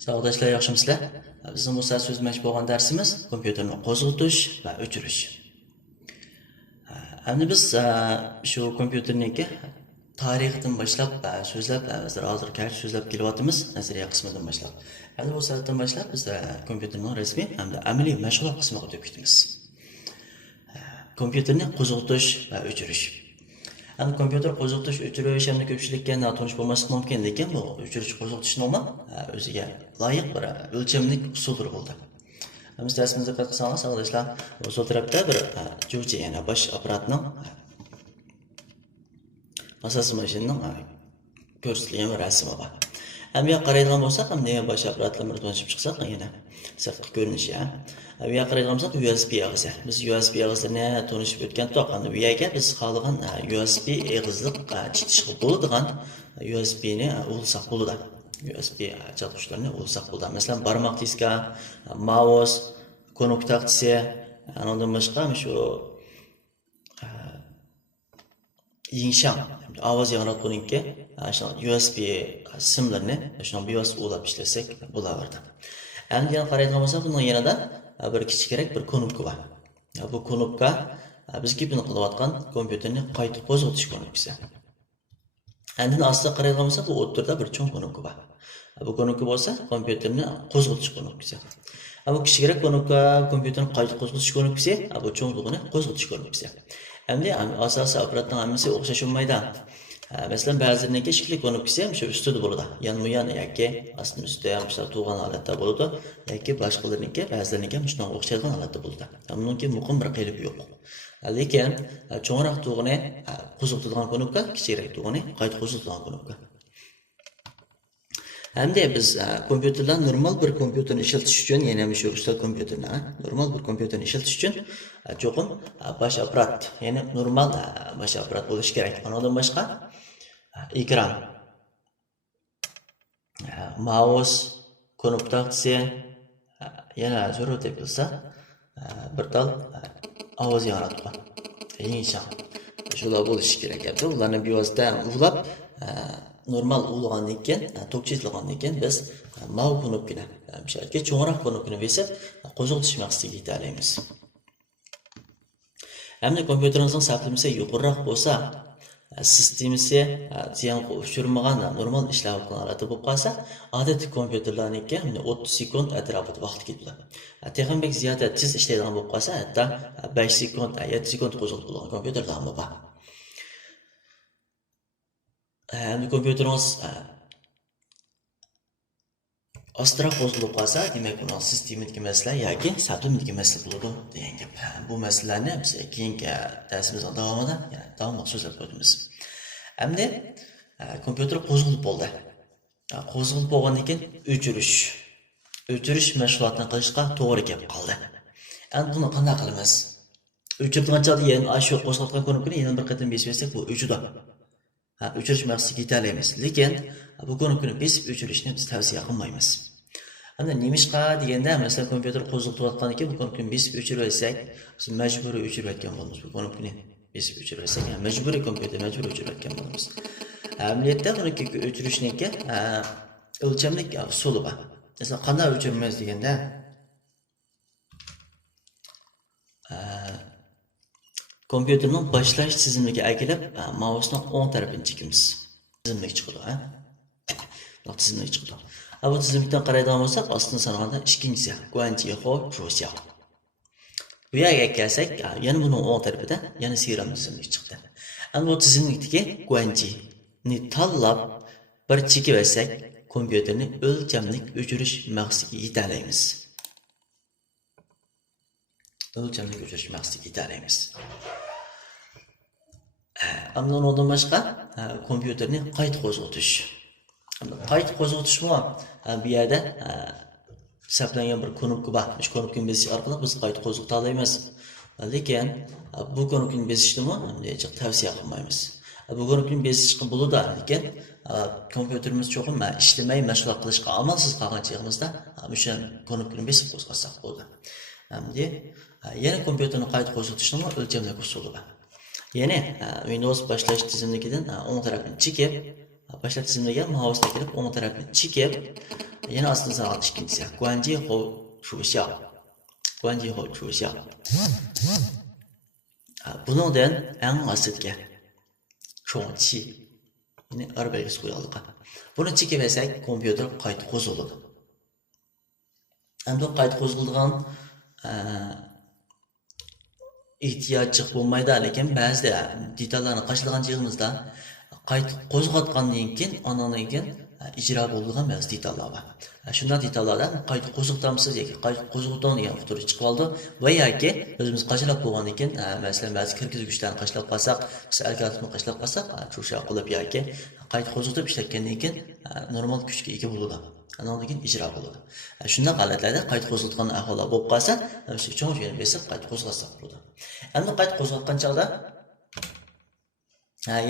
Sağdaşlar, yaxşımısızlar? Bizim bu saat sözləmək bolğan dərsimiz kompüterni qo'zg'atish va o'chirish. Endi biz shu kompüterniki tarixidan boshlab so'zlab, hozir so'zlab kelyapmiz, nazariya qismidan boshlab. Endi bu soatdan boshlab biz kompüterning rasmiy hamda amaliy mashg'ulot qismiga o'tib ketamiz. Kompüterni qo'zg'atish va o'chirish. Endi kompüter qo'zg'atish, o'chirish hamda ko'pchilikka tanish bo'lmasligi mumkin, lekin bu o'chirish qo'zg'atishni o'ziga loyiq bir o'lchamlik usullar bo'ldi. Biz darsimizga diqqat qilsangiz, arkadaşlar, bu sol tarafda bir jo'ja, ya'ni bosh apparatning asosiy mashinaning ko'rsatilgan bir rasmi bor. Endi bu qaraydigan bo'lsak, hamda bosh apparatlar bilan tanishib chiqsak, yana sirtqi ko'rinishi. Bu yoqqa qaraydigan bo'lsak, USB og'izi. Biz USB og'izlarini tanishib o'tgan to'q. Endi bu yerga biz xohlagan USB og'izliq chitishga bo'ladigan USB-ni ulsak bo'ladi. USB chatg'uchlarini ulsak bo'ladi. Masalan, barmoq diska, mouse, kontaktsiya, undan boshqa shu yingsham ovoz yangratguniki USB simlarni shuna BIOS ulab ishlasak bo'laveradi. Endi yana qaraydigan bo'lsak, bundan yanada bir kichikroq bir knopka bor. Bu knopka bizga buni qilayotgan kompyuterni qayta qo'zg'atish knopkasi. Endi aslida qaraydigan bo'lsak, bu o'rtada bir cho'ng knopka bor. Bu knopka bo'lsa, kompyuterni qo'zg'atish knopkasi. Bu kichikroq knopka kompyuterni qayta qo'zg'atish knopkasi, bu cho'ngligini qo'zg'atish knopkasi. Endi asosiy apparatning hammasi o'xshash bo'lmaydi. Masalan, ba'zilarining ishli knopkasi ham shu ustida bo'ladi. Yan-muyan yoki asli ustida ham turgan holatda bo'ladi, yoki boshqalariniki ba'zilarining ham shunga o'xshagan holatda bo'ladi. Buningki muqim bir qilib yo'q. Lekin cho'ngroq turgani qo'zg'atadigan knopka, kichikroq turgani qayta qo'zg'atadigan knopka. Hamda biz kompyuterdan normal bir kompyuterni ishlatish uchun, ya'ni shu ustal kompyuterni, normal bir kompyuterni ishlatish uchun cho'qim bosh apparat, ya'ni normal bosh apparat bo'lishi kerak. Undan boshqa ekran, mouse, kontaktsiya, yana zarur deb bilsa, bir tal ovoz yaratgan, yingsham. Shular bo'lishi kerak. Ularni BIOSda ulab normal ulg'andan keyin, to'kchitilgandan keyin biz mau knopkani, misholga cho'ngroq knopkani besib qo'zg'atish maqsadiga yeta olamiz. Hamda kompyuterimizning saflimasi yuqoriroq bo'lsa, sistemasi ziyon ushurmagan normal ishlab qiladi bo'lib qolsa, odatiy kompyuterlarniki 30 sekund atrofida vaqt ketadi. Texnik ziyoda tez ishlaydigan bo'lib qolsa, hatto 5 sekund, 7 sekund qo'zg'atilgan kompyuterlar bor. Endi kompyuterimiz ostroq qo'zg'alib qolsa, demak, buni sistemdagi masala yoki saflimdagi masala bo'ladi degan gap. Bu masalalarni biz keyingi darsimizning davomida davomli so'zlab o'tamiz. Endi kompyuter qo'zg'alib bo'ldi. Qo'zg'alib bo'lgandan keyin o'chirish mashg'ulotini qilishga to'g'ri kelib qoldi. Endi buni qanday qilamiz? O'chiradigan chog'da yana shu qo'zg'atgan knopkani yana bir qatam besib bersak, bu o'chidi. O'chirish maqsadiga yeta olamiz. Lekin bu knopkani besib o'chirishni biz tavsiya qilmaymiz. Endi nemishqa deganda, masalan, kompyuter qo'zg'atilayotgan ekan, bu knopkani besib o'chirib olsak, biz majburiy o'chirayotgan bo'lamiz. Bu knopkani besib o'chirib olsak, majburiy kompyuter majburiy o'chirayotgan bo'lamiz. Amaliyotda buni o'chirishniki o'lchamlik usuli bor. Masalan, qanday o'chiramiz deganda, kompyuterning boshlash tizimiga akilib, mousening o'ng tarafini chekamiz. Tizimlik chiqadi, tizimlik chiqadi. Bu tizimlikdan qaraydigan bo'lsak, aslini sanaganda ikkinchisi, guanji ho prosia. Bu yerga kelsak, yana buning o'ng tarafida yana serum tizimlik chiqdi. Endi bu tizimlikdagi guanji ni tanlab bir chekib olsak, kompyuterni o'lchamlik o'chirish maqsadiga yeta olamiz. O'lchamlik o'chirish maqsadiga yeta olamiz. Undan boshqa kompyuterni qayta qo'zg'atish. Qayta qo'zg'atish bu yerda saqlangan bir knopka bor. Shu knopkani besish orqali biz qayta qo'zg'ata olamiz. Lekin bu knopkani besishni hech tavsiya qilmaymiz. Bu knopkani besishga bo'ladi, lekin kompyuterimiz cho'qim ishlamay mashg'ulot qilishga amalsiz qolgan chog'imizda o'sha knopkani besib qo'zg'atsak bo'ladi. Endi yana kompyuterni qayta qo'zg'atishning o'lchamlik usuli bor. Ya'ni Windows boshlash tizimligidan o'ng tarafini chekib, boshlash tizimiga mouse kelib o'ng tarafini chekib, Yana aslında sana ikkincisi. Guanji hou chuxiao. Guanji hou chuxiao. Buningdan eng asitga cho'ngchi. Yine ar belgisi qo'yilgan. Buni chekib olsak, kompyuter qayta qo'zg'aladi. Endi qayta qo'zg'algan ehtiyoj bo'lmaydi, lekin ba'zida detallarni qashlagan chog'imizda qayta qo'zg'atgandan keyin andan keyin ijro bo'lgan ba'zi detallar bor. Shunday detallardan qayta qo'zg'atamsiz yoki qayta qo'zg'aton degan fikr chiqib qoldi va yoki o'zimiz qashlab bo'lgandan keyin masalan ba'zi kirgizgichlarni qashlab qolsak, algoritmni qashlab qolsak, shu qilib yoki qayta qo'zg'atib ishlatgandan keyin normal kuchga ega bo'ladi. Andan keyin ijro bo'ladi. Shunday holatlarda qayta qo'zg'atgan ahvollar bo'lib qolsa, shu cho'ng yo'lni besib qayta qo'zg'atsak bo'ladi. Endi qayta qo'zg'atgan chog'da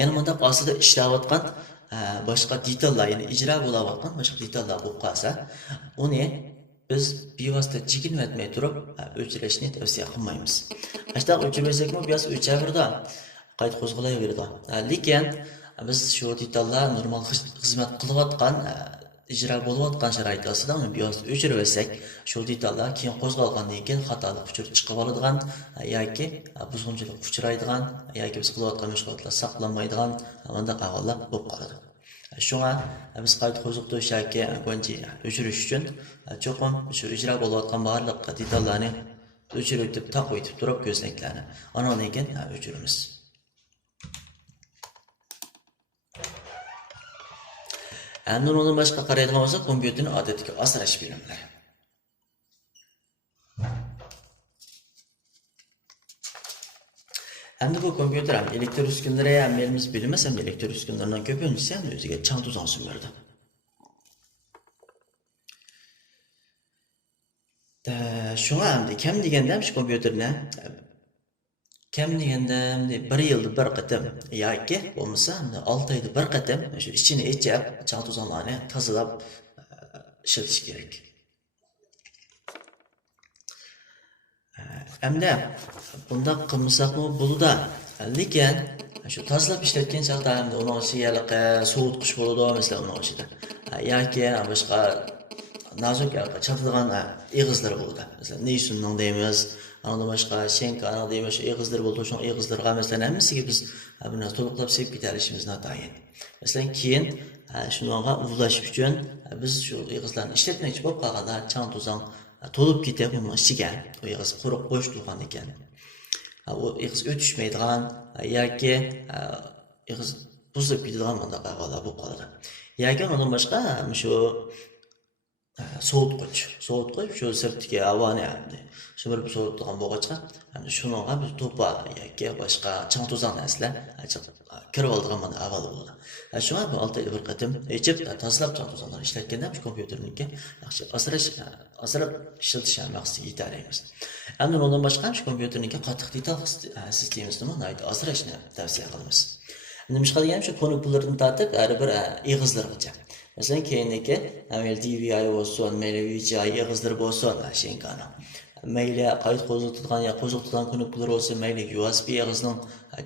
yana bunda ostida ishlayotgan boshqa detallar, ya'ni ijro bo'layotgan boshqa detallar bo'lib qolsa, uni biz bevosita chekinmayotmay turib o'chirishni tavsiya qilmaymiz. Qashda o'chirmasakmi, biz o'chaverdi, qayta qo'zg'alaveradi. Lekin biz shu detallar normal xizmat qilayotgan ijro bo'layotgan sharoit ostida uni biroz o'chirib olsak, shu detallar keyin qo'zg'algandan keyin xatolik uchrab chiqib oladigan yoki buzg'unchilik uchraydigan yoki biz qilayotgan mashg'ulotlar saqlanmaydigan bunday ahvollar bo'lib qoladi. Shunga biz qayta qo'zg'atish yoki o'chirish uchun cho'qim shu ijro bo'layotgan barliq detallarni o'chirib taqib turib ko'znaklarni andan keyin o'chiramiz. Endi undan boshqa qaraydigan bo'lsak, kompyuterning odatdagi asrash bilimlari. Endi bu kompyuter ham elektr uskunalari ham elimiz bilmas, ham elektr uskunalaridan ko'pincha ham o'ziga chang tuzon sundirdi. Shunga ham kam deganda ham shu kompyuterni kam deganda bir yilda bir qatam yoki bo'lmasa 6 oyda bir qatam shu ichini echib, chang tuzonlarni tozalab ishlatish kerak. Endi bunda qilmasakmi bo'ladi, lekin shu tozalab ishlatgan chog'da ham uning ichiga sovutqich bo'ladi, masalan uning ichida. Yoki boshqa nozik chaqadigan eg'izlar bo'ladi. Masalan, Neysunning deymiz, ana boshqa Shenkaning deymiz, shu eg'izlar bo'ladi. Shu eg'izlarga masalan hammasiga biz buni to'liqlab sevib ketarishimiz notayin. Masalan, keyin shunga ulash uchun biz shu eg'izlarni ishlatmoqchi bo'lib qolganda chang tuzon to'lib ketib, uni ichiga u eg'iz quruq bo'sh turgan ekan. U eg'iz o'tishmaydigan yoki eg'iz buzib ketadigan bunday ahvollar bo'lib qoladi. Yoki undan boshqa shu sovutkich shu sirtdagi havoni shimirib sovutadigan bo'lg'achqa, shunga biz to'pa yoki boshqa chang tuzon narsalar kirib oladigan mana avval bo'ladi. Shunga bu 6 oyda bir qatim echib tozalab chang tuzonlarni ishlatganda shu kompyuterniki yaxshi asrab ishlatish maqsadiga yetaramiz. Endi undan boshqa shu kompyuterniki qattiq detal sistemasini asrashni tavsiya qilamiz. Nima qilgan shu konektorlardan tortib har bir eg'izlargacha. Masalan, keyingi DVI bo'lsin, mayli VGA eg'izlar bo'lsin, Shenkani. Mayli qayta qo'zg'atilgan yoki qo'zg'atilgan konektorlar bo'lsin, mayli USB eg'izning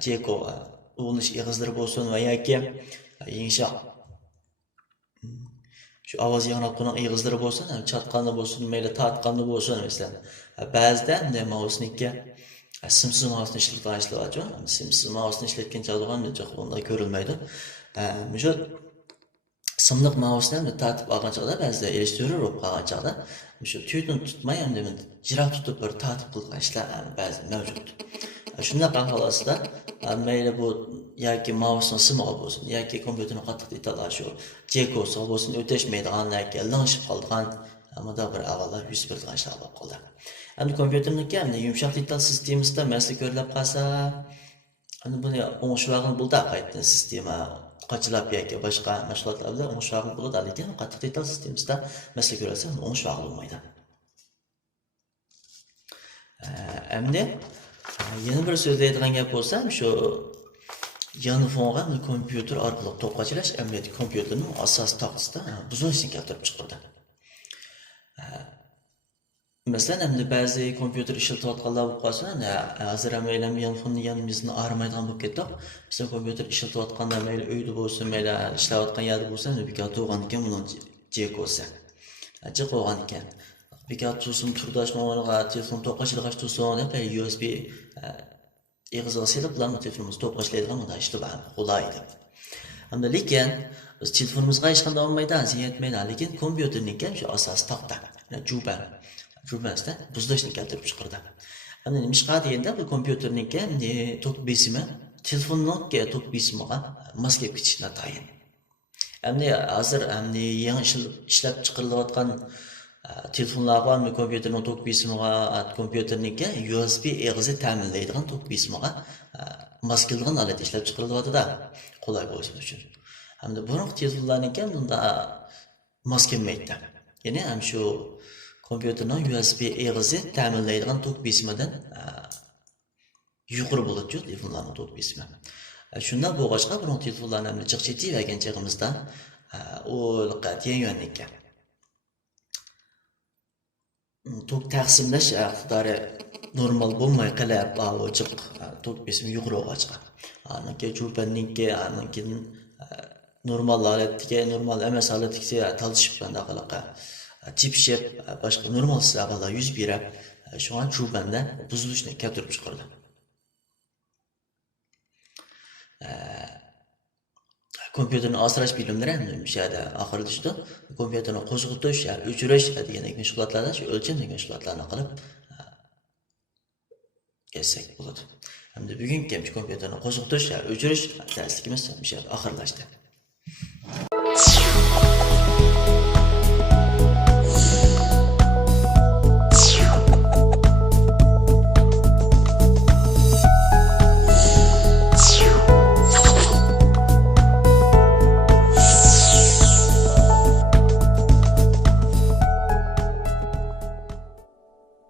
Jeko ulanish eg'izlari bo'lsin va yoki yumshoq shu ovoz yangrayotgan eg'izlari bo'lsin, chatqanda bo'lsin, mayli tortqanda bo'lsin, masalan. Ba'zida mouseniki simsiz mouseni ishlatgan, simsiz mouseni ishlatgan chog'da bunday ko'rilmaydi. Shu simliq mouseni tortib olgan chog'da ba'zida illyustrator bo'lib qolgan chog'da shu tuyni tutmay endi jiroq tutib bir tortib qilgan ishlar ba'zi mavjud. Shunday holatda mayli bu yoki mouseni simig'i bo'lsin yoki kompyuterning qattiq detallar shu jekosi bo'lsin o'tashmaydigan yoki langishib qolgan amada bir avvallar yuz beradigan ishlar bo'lib qoldi. Endi kompyuterniki ham yumshoq detal sistemasida masala ko'rilib qolsa, endi buni o'ngishlarni bo'ldi qaytdan sistema qachilab yoki boshqa mashg'ulotlarda o'ngishlarni bo'ladi, lekin qattiq detal sistemasida masala ko'rilsa, o'ngishlar bo'lmaydi. Endi yana bir so'zlaydigan gap bo'lsam, shu yanfonga kompyuter orqali to'qachilash amaliyotda kompyuterning asosiy taqsida buzilishni keltirib chiqardi. Masalan, endi ba'zi kompyuter ishlatayotganlar bo'lib qolsa, hozir ham aylam yanfonni yanimizni arimaydigan bo'lib ketdi. Masalan, kompyuter ishlatayotganda mayli uyda bo'lsin, mayli ishlayotgan yerda bo'lsa, bekor turgan ekan buni jekosi. jiq bo'lgan ekan. Bekat tursin, turdosh mo'g'ilga telefon to'qashilg'ash tursin, deb USB eg'iziga silib, bularni telefonimizni to'qashlaydigan bunday ishlar bor, qulay edi. Hamda lekin biz telefonimizga hech qanday olmaydan, ziyatmaydi, lekin kompyuterniki shu asos taxta, jubansizda buzilishni keltirib chiqardi. Hamda nima ish qiladi deganda bu kompyuterniki tok besimi telefonniki tok besimiga mos kelib ketishni tayin. Hamda hozir yangi ishlab chiqarilayotgan telefonlar var mı kompüterning tok besimiga, kompüterniki USB eg'izi ta'minlaydigan tok besimiga mos keladigan holat ishlab chiqarilyapti-da, qulay bo'lishi uchun. Hamda burungi telefonlarniki bunda mos kelmaydi. Ya'ni ham shu kompüterning USB eg'izi ta'minlaydigan tok besimidan yuqori bo'ladi telefonlarning tok besimi. Shundan bo'lg'achqa burungi telefonlarni chiqchiti degan chig'imizda u qat'iyan tok taqsimlash iqtidori normal bo'lmay qolib, ochiq tok besimi yuqori bo'lg'achqa. Aniki jubanninki, aniki normal holatga, normal emas holatga talishib qanaqa tipshib, boshqa normal holatlar yuz berib, shunga jubanda buzilishni keltirib chiqardi. Kompüterni asrash bilimlari mishada oxirida shu kompüterni qo'zg'atish, o'chirish degan mashg'ulotlarda shu o'lcham degan mashg'ulotlarni qilib kelsak bo'ladi. Hamda bugungi kompüterni qo'zg'atish, o'chirish darsligimiz mishada oxirlashdi.